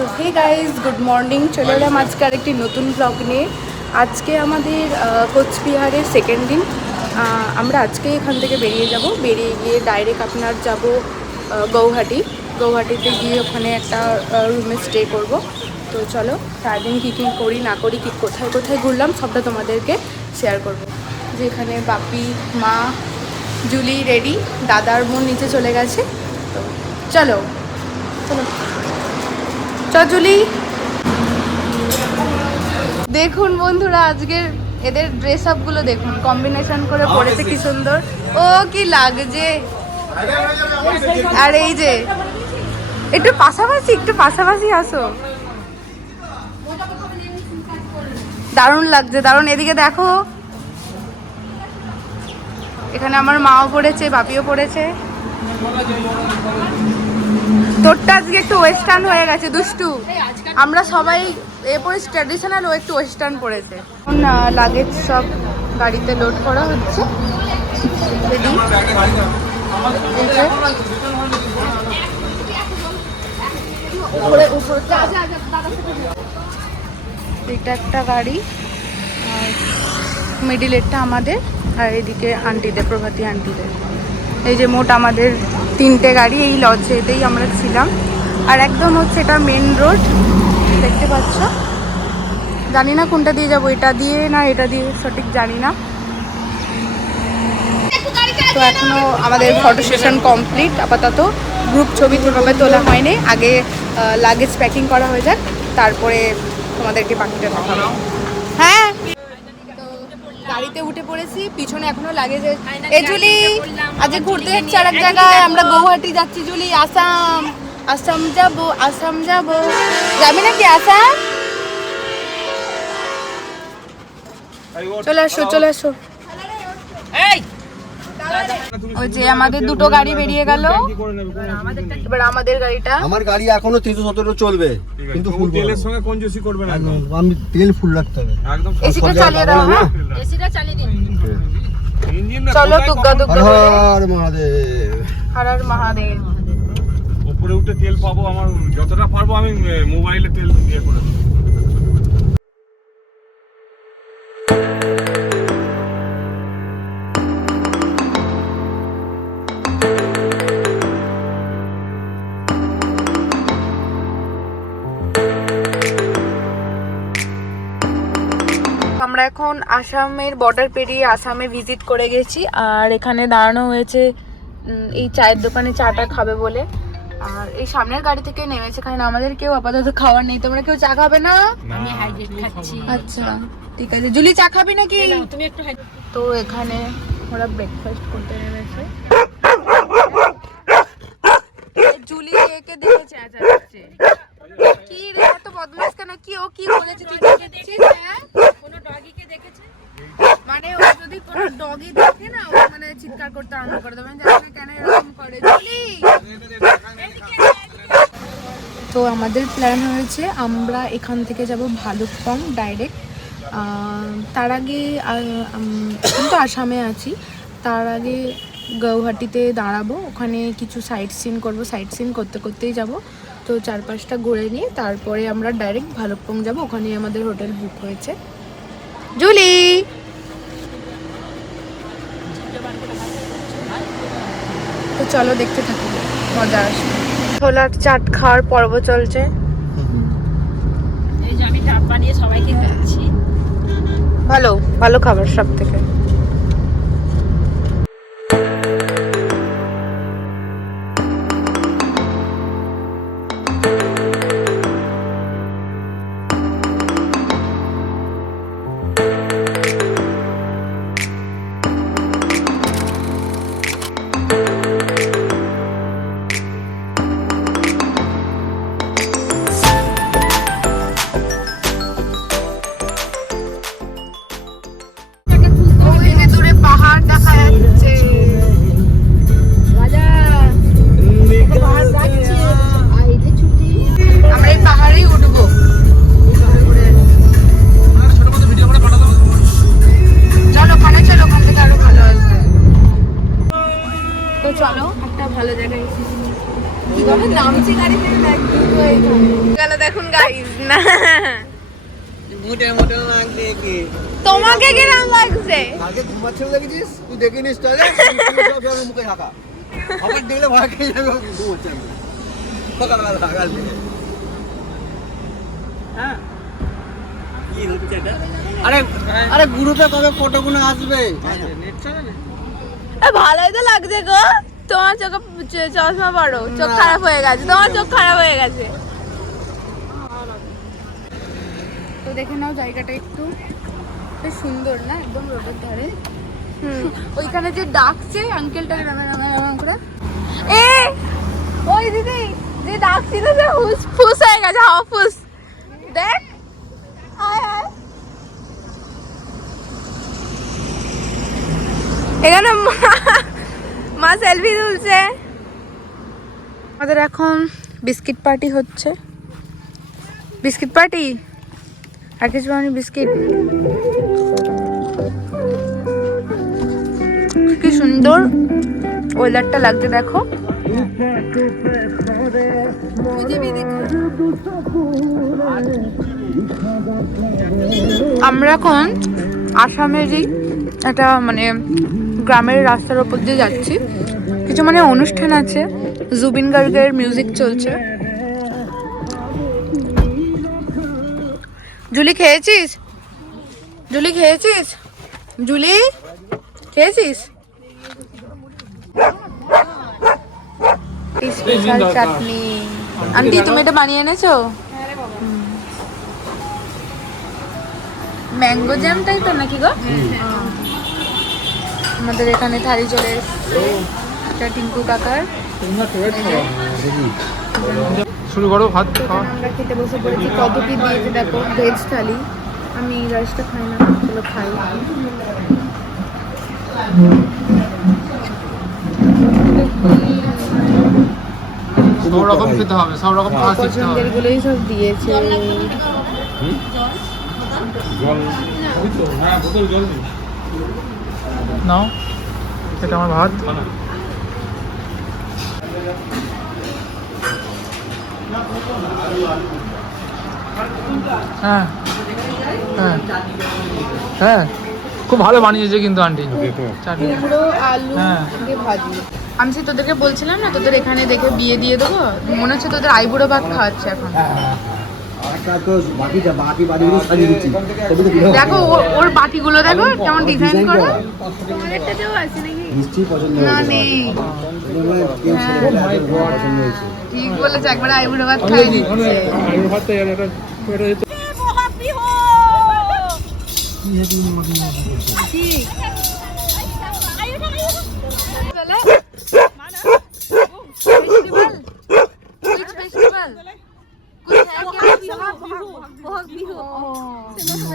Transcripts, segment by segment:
তো hey guys, good morning. চলে এলাম আজকে আরেকটি নতুন ব্লগ নিয়ে। আজকে আমাদের কোচবিহারের সেকেন্ড দিন। আমরা আজকে এখান থেকে বেরিয়ে গিয়ে ডাইরেক্ট আপনার যাব গৌহাটিতে গিয়ে ওখানে একটা রুমে স্টে করব। তো চলো সারাদিন কী কী করি না করি, কোথায় কোথায় ঘুরলাম সবটা তোমাদেরকে শেয়ার করব। যে এখানে বাপি, মা, জুলি রেডি, দাদার বোন নিচে চলে গেছে। তো চলো জুলি। দেখুন বন্ধুরা, আজকের এদের ড্রেস আপগুলো দেখুন, কম্বিনেশন করে পরেছে কি সুন্দর। ও কি লাগছে। আর এই যে একটু পাশাপাশি আসো, দারুণ লাগছে, দারুণ। এদিকে দেখো, এখানে আমার মাও পড়েছে, বাপিও পড়েছে। তোরটা আজকে একটু ওয়েস্টার্ন হয়ে গেছে, দুষ্টু। আমরা সবাই এ পড়েছি ট্র্যাডিশনাল, ও একটু ওয়েস্টার্ন পড়েছে। এখন লাগেজ সব গাড়িতে লোড করা হচ্ছে। এটা একটা গাড়ি, আর মিডিলেরটা আমাদের, আর এদিকে আন্টিদের, প্রভাতী আন্টিদের। এই যে মোট আমাদের 3টে গাড়ি। এই লজেতেই আমরা ছিলাম। আর একদম হচ্ছে এটা মেন রোড, দেখতে পাচ্ছ। জানি না কোনটা দিয়ে যাব, এটা দিয়ে না এটা দিয়ে, সঠিক জানি না। তো এখনো আমাদের ফটো সেশন কমপ্লিট। আপাতত গ্রুপ ছবি সেভাবে তোলা হয়নি। আগে লাগেজ প্যাকিং করা হয়ে যাক, তারপরে তোমাদেরকে বাকিটা দেখাবো। হ্যাঁ, গাড়িতে উঠে পড়েছি, পিছনে এখনো লাগেজ। এই জুলি, আজ ঘুরতে যাচ্ছি আর এক জায়গায়। আমরা গৌহাটি যাচ্ছি জুলি। আসাম যাবো। যাবি নাকি আসাম? চলে আসো। ওই যে আমাদের দুটো গাড়ি বেরিয়ে গেল, এবার আমাদের গাড়িটা। আমার গাড়ি এখনো 317 চলবে, কিন্তু ফুল তেলের সঙ্গে কনজুসি করবে না। আমি তেল ফুল রাখতে হবে একদম। এসিটা চালিয়ে দাও। হ্যাঁ, এসিটা চালিয়ে দিন। চলো টুকগা হর মহাদেব, হর মহাদেব। উপরে উঠে তেল পাবো, আমার যতটা পারবো আমি মোবাইলে তেল দিয়ে করে দেব। আমরা এখন আসামের বর্ডার পেরিয়ে আসামে ভিজিট করে গেছি। আর এখানে দাঁড়ানো হয়েছে এই চায়ের দোকানে চাটা খাবে বলে। আর এই সামনের গাড়ি থেকে নেমেছে, কারণ আমাদের কেউ আপাতত খাওয়ার নেই। তোমরা কেউ চা খাবে না? আমি হাইড্রেট খাচ্ছি। আচ্ছা ঠিক আছে। জুলি চা খাবি নাকি? তুমি একটু। তো এখানে ওরা ব্রেকফাস্ট করতে নেমেছে। জুলি একে দেখে চা চাচ্ছে। কি রে, এত বদমাশ কেন? কি ও কি করেছে তুই দেখছিস? হ্যাঁ, কোন ডগিকে দেখেছে? মানে ও যদি কোন ডগি দেখে না, ও মানে চিৎকার করতে আরম্ভ করে দেবে। জানি না কেন এরকম করে। জুলি, তো আমাদের প্ল্যান হয়েছে আমরা এখান থেকে যাব ভালুকপং ডাইরেক্ট। তার আগে কিন্তু আসামে আছি, তার আগে গৌহাটিতে দাঁড়াবো, ওখানে কিছু সাইট সিন করবো। সাইট সিন করতেই যাব। তো 4-5টা ঘুরে নিয়ে তারপরে আমরা ডাইরেক্ট ভালুকপং যাব, ওখানে আমাদের হোটেল বুক হয়েছে। জুলি, তো চলো দেখতে থাকি, মজা আসবে। ছোলার চাট খাওয়ার পর্ব চলছে। এই যে আমি ডাব বানিয়ে সবাইকে দিচ্ছি। ভালো খাবার সব থেকে। পাহাড় দেখা যাচ্ছে। আমরা এই পাহাড়েই উঠবো। চলো ওখানে, চলো ওখান থেকে আরো ভালো আসবে। তো চলো একটা ভালো জায়গায়, কি বলে নামছি গাড়ি থেকে, গেল দেখুন গাইস না মোটে মোটে লাগছে কি তোমাকে কিরম লাগছে কালকে ঘুমাচ্ছিল দেখেছিস তুই দেখিনিস তাহলে সব মুখে ঢাকা আবার দেখলে ভয় খেয়ে যাবে ঘুমোচ্ছে সকালবেলা কাল থেকে হ্যাঁ কি হচ্ছে এটা আরে আরে গ্রুপে কবে ফটোগুলো আসবে নেট চলে ভালোই তো লাগছে গো তোমার চোখে চশমা পড়ো চোখ খারাপ হয়ে গেছে তোমার চোখ খারাপ হয়ে গেছে তো দেখে নাও জায়গাটা একটু বেশ সুন্দর না একদম রোডের ধারে ওইখানে যে ডাকছে আঙ্কেলটা এরকম করে এ ওই দিদি যে ডাকছিল যে হুস ফুস হয়ে গেছে হাওয়া ফুস দেখ আয় আয় এখানে মা সেলফি তুলছে আমাদের এখন বিস্কিট পার্টি হচ্ছে বিস্কিট পার্টি আর কিছু মানে বিস্কিট কি সুন্দর ওয়েদারটা লাগছে দেখো আমরা এখন আসামেরই একটা মানে গ্রামের রাস্তার ওপর দিয়ে যাচ্ছি কিছু মানে অনুষ্ঠান আছে জুবিন গার্গের মিউজিক চলছে জুলি খেয়েছিস জুলি খেয়েছিস জুলি খেয়েছিস স্পেশাল চাটনি আন্টি তুমি এটা বানিয়ে এনেছো ম্যাঙ্গো জ্যামটাই তো নাকি গো আমাদের এখানে থালি চলে এসছে এটা টিঙ্কু কাকার শুরু করো ভাত খাওয়া আমরা খেতে বসে পড়েছি কত কি দিয়েছে দেখো ভেজ থালি আমি এই রাইসটা খাই না চলো খাই সব রকম খেতে হবে সব রকম খাওয়া শিখতে হবে পছন্দের গুলোই সব দিয়েছে জল ওই তো হ্যাঁ বোতল জল দিই নাও এটা আমার ভাত হ্যাঁ হ্যাঁ হ্যাঁ খুব ভালো বানিয়েছে কিন্তু আন্টি চাটনি কুমড়ো আলু হ্যাঁ। দিয়ে ভাজি আমি সেই তোদেরকে বলছিলাম না তোদের এখানে দেখে বিয়ে দিয়ে দেবো মনে হচ্ছে তোদের আইবুড়ো ভাত খাওয়াচ্ছে এখন দেখো ওর বাটিগুলো দেখো কেমন ডিজাইন করে তোমাদেরটাতেও আছে নাকি না নেই ঠিক বলেছে একবার আইবুড়ো ভাত খাই দিচ্ছে ঠিক फेस्टिवल which festival कुछ है क्या बहुत बिहू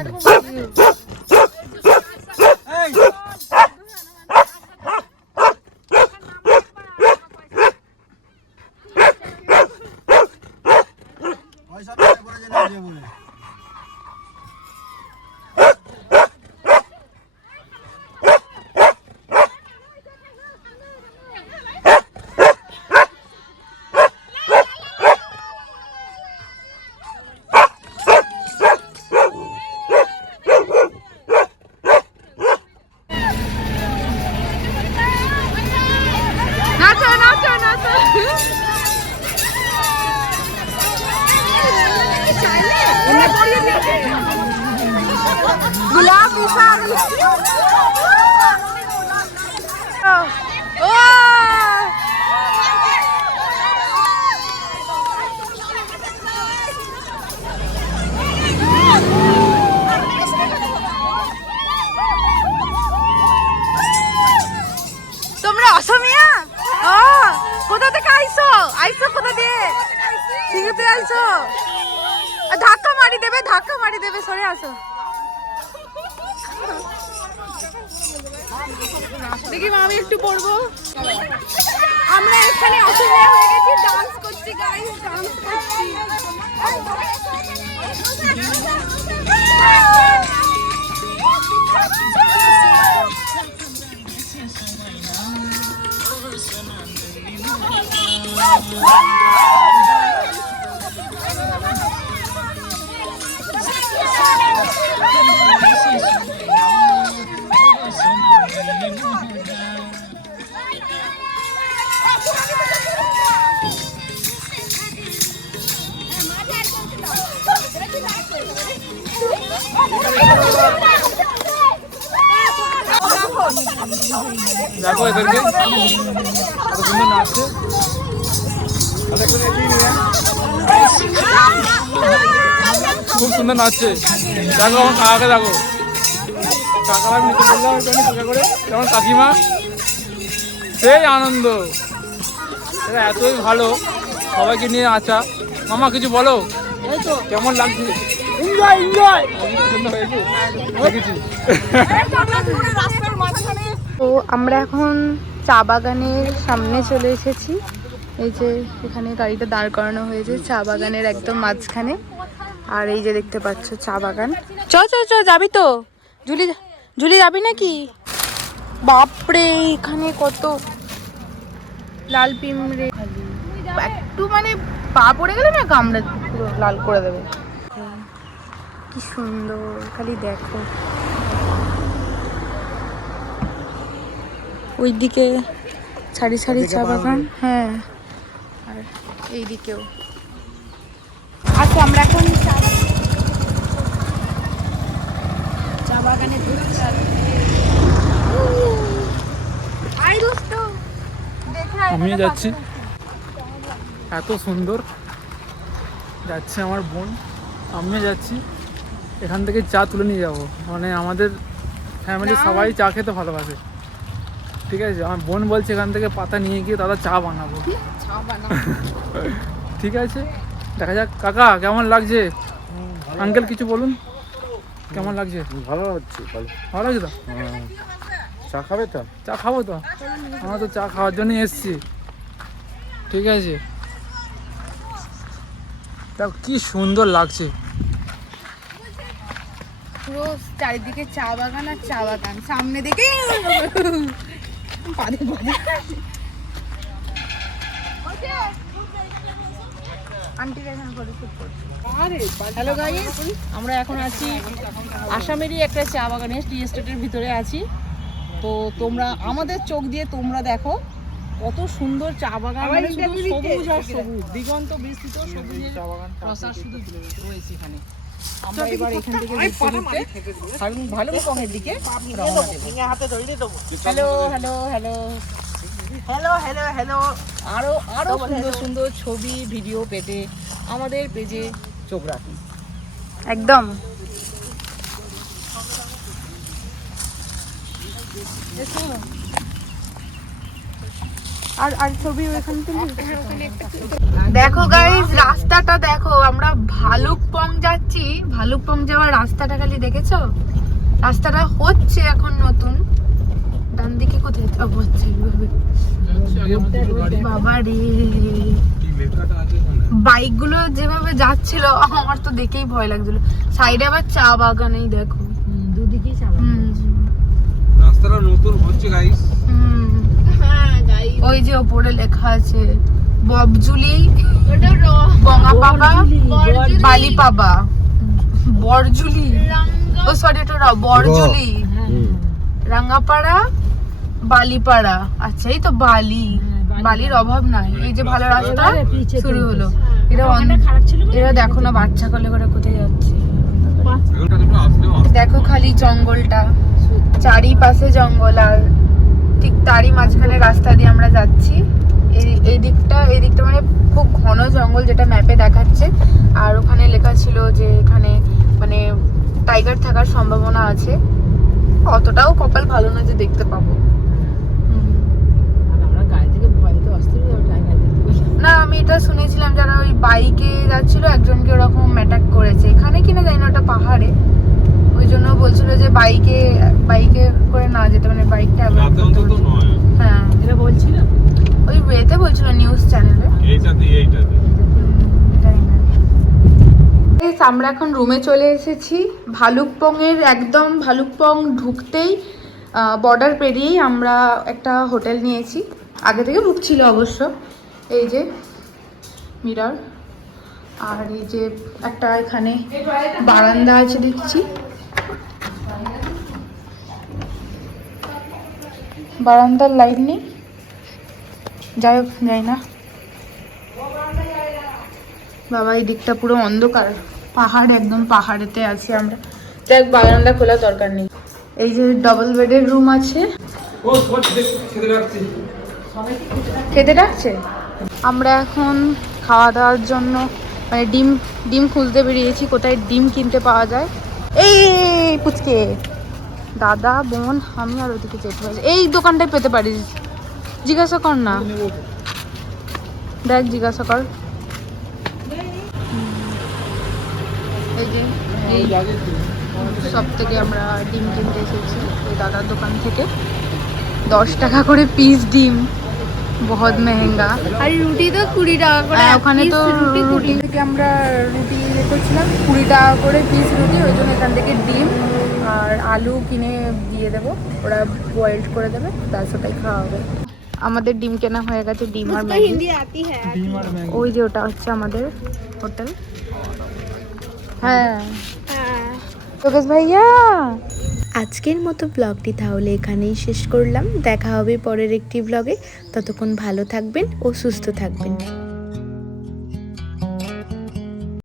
नाचो नाचो नाचो गुलाब তোমরা অসমিয়া কোথা থেকে আইছো আইছো কোথা দিয়ে ঠিকতে আইছো ধাক্কা মারি দেবে সরে আসো দেখি মা আমি একটু পড়বো আমরা এখানে অসমিয়া হয়ে গেছি ডান্স করছি গাইস ডান্স করছি দেখো এদেরকে কত সুন্দর নাচছে। খুব সুন্দর নাচছে। দেখো আমার কাকাকে দেখো, কাকারা নিচে বললাম একটু করে, যেমন কাকিমা সেই আনন্দ। এরা এতই ভালো, সবাইকে নিয়ে আচ্ছা মামা কিছু বলো, কেমন লাগছে? এনজয় এনজয় সুন্দর হয়েছে দেখেছি। তো আমরা এখন চা বাগানের সামনে চলে এসেছি। এই যে এখানে গাড়িটা দাঁড় করানো হয়েছে চা বাগানের একদম মাঝখানে। আর এই যে দেখতে পাচ্ছ চা বাগান। চ চ চ যাবি তো? জুলি জুলি যাবি নাকি? বাপরে এখানে কত লাল পিঁমড়ে, একটু মানে পা পড়ে গেলে না কামড়ে পুরো লাল করে দেবে। কি সুন্দর, খালি দেখো। ওইদিকে সারি সারি চা বাগান, হ্যাঁ, আর এইদিকেও। আচ্ছা আমরা এখন চা বাগানে ঢুকছি। আমিও যাচ্ছি, এত সুন্দর যাচ্ছে আমার বোন, আমিও যাচ্ছি। এখান থেকে চা তুলে নিয়ে যাবো, মানে আমাদের ফ্যামিলির সবাই চা খেতে ভালোবাসে, ঠিক আছে? আমার বোন বলছে এখান থেকে পাতা নিয়ে গিয়ে দাদা চা বানাবো। ঠিক আছে, দেখা যাক। কাকা কেমন লাগছে? আঙ্কেল কিছু বলুন, কেমন লাগছে? ভালো হচ্ছে, ভালো। ভালো লাগছে তো? চা খাবে তো? চা খাবো তো, আমরা তো চা খাওয়ার জন্যই এসছি, ঠিক আছে? দেখ কি সুন্দর লাগছে, পুরো চারিদিকে চা বাগান আর চা বাগান, সামনে দিকে হ্যালো গাইস, আমরা এখন আছি আসামেরই একটা চা বাগানে, টি এস্টেটের ভিতরে আছি। তো তোমরা আমাদের চোখ দিয়ে তোমরা দেখো কত সুন্দর চা বাগান, মানে শুধু সবুজ আর সবুজ, দিগন্ত বিস্তৃত সবুজের প্রসার শুধু রয়েছে এখানে। আমরা এবার এখান থেকে ভালুকপংয়ের দিকে রওনা দেব। Hello hello hello hello hello hello. আরো সুন্দর সুন্দর ছবি ভিডিও পেতে আমাদের পেজে চোখ রাখুন। একদম। আর আর ছবি ওখান থেকে দেখো গাইস, রাস্তাটা দেখো। আমরা ভালুকপং যাচ্ছি, ভালুকপং যাওয়ার রাস্তাটা খালি দেখেছো? রাস্তাটা হচ্ছে এখন নতুন। ডান দিকে কোথায় যাবো? হচ্ছে বাবা রে, বাইক গুলো যেভাবে যাচ্ছিল আমার তো দেখেই ভয় লাগছিল। সাইডে আবার চা বাগানেই দেখো, দুদিকেই চা বাগান। রাস্তাটা নতুন হচ্ছে গাইস। ওই যে ওপরে লেখা আছে ববজুলি, বঙ্গা পাবা, বালি পাবা, বরজুলি, ও সরি এটা বরজুলি, রাঙ্গাপাড়া, বালিপাড়া। আচ্ছা এই তো বালি, বালির অভাব নাই। এই যে ভালো রাস্তা শুরু হলো। এরা দেখো না বাচ্চা কোলে করে কোথায় যাচ্ছে। দেখো খালি জঙ্গলটা, চারিপাশে জঙ্গল, আর ঠিক তারই মাঝখানে রাস্তা দিয়ে আমরা যাচ্ছি। এই দিকটা মানে খুব ঘন জঙ্গল, যেটা ম্যাপে দেখাচ্ছে। আর ওখানে লেখা ছিল যে এখানে মানে টাইগার থাকার সম্ভাবনা আছে। অতটাও কপাল ভালো না যে দেখতে পাবো। না, আমি এটা শুনেছিলাম যারা ওই বাইকে যাচ্ছিল একজনকে ওরকম অ্যাটাক করেছে। এখানে কিনা জানি না, ওটা পাহাড়ে। ওই জন্য বলছিল যে বাইকে করে না যেতে, মানে বাইকটা হ্যাঁ এটা বলছিল ওই ওয়েতে বলছিল নিউজ চ্যানেলে। আমরা এখন রুমে চলে এসেছি। ভালুকপং এর একদম ভালুকপং ঢুকতেই বর্ডার পেরিয়েই আমরা একটা হোটেল নিয়েছি। আগে থেকে বুক ছিল অবশ্য। এই যে মিরর, আর এই যে একটা এখানে বারান্দা আছে দেখছি। বারান্দার লাইট নেই, যাই হোক যাই না। বাবা এই দিকটা পুরো অন্ধকার, পাহাড়, একদম পাহাড়েতে আছি আমরা। যাই হোক বারান্দা খোলা দরকার নেই। এই যে ডবল বেডের রুম আছে, খেতে ডাকছে। আমরা এখন খাওয়া দাওয়ার জন্য মানে ডিম খুঁজতে বেরিয়েছি, কোথায় ডিম কিনতে পাওয়া যায়। এই পুচকে দাদা বোন আমি আর ওদিকে যেতে পারি, এই দোকানটায় পেতে পারিস, জিজ্ঞাসা কর না, দেখ জিজ্ঞাসা কর। এই যে এই সব থেকে আমরা ডিম কিনতে এসেছি ওই দাদার দোকান থেকে, 10 টাকা করে পিস ডিম, বহুত মেহেঙ্গা। আর রুটি তো 20 টাকা করে। ওখানে তো রুটি থেকে আমরা রুটি ইয়ে করছিলাম, 20 টাকা করে পিস রুটি, ওই জন্য এখান থেকে ডিম আর আলু কিনে দিয়ে দেবো, ওরা বয়েলড করে দেবে, ব্যাস ওটাই খাওয়া হবে। আমাদের ডিম কেনা হয়ে গেছে, ডিম আর ম্যাগি। হিন্দি আতি হ্যাঁ। ওই যে ওটা হচ্ছে আমাদের হোটেল। হ্যাঁ যোগেশ ভাইয়া। আজকের মতো ব্লগটি তাহলে এখানেই শেষ করলাম। দেখা হবে পরের একটি ব্লগে। ততক্ষণ ভালো থাকবেন ও সুস্থ থাকবেন।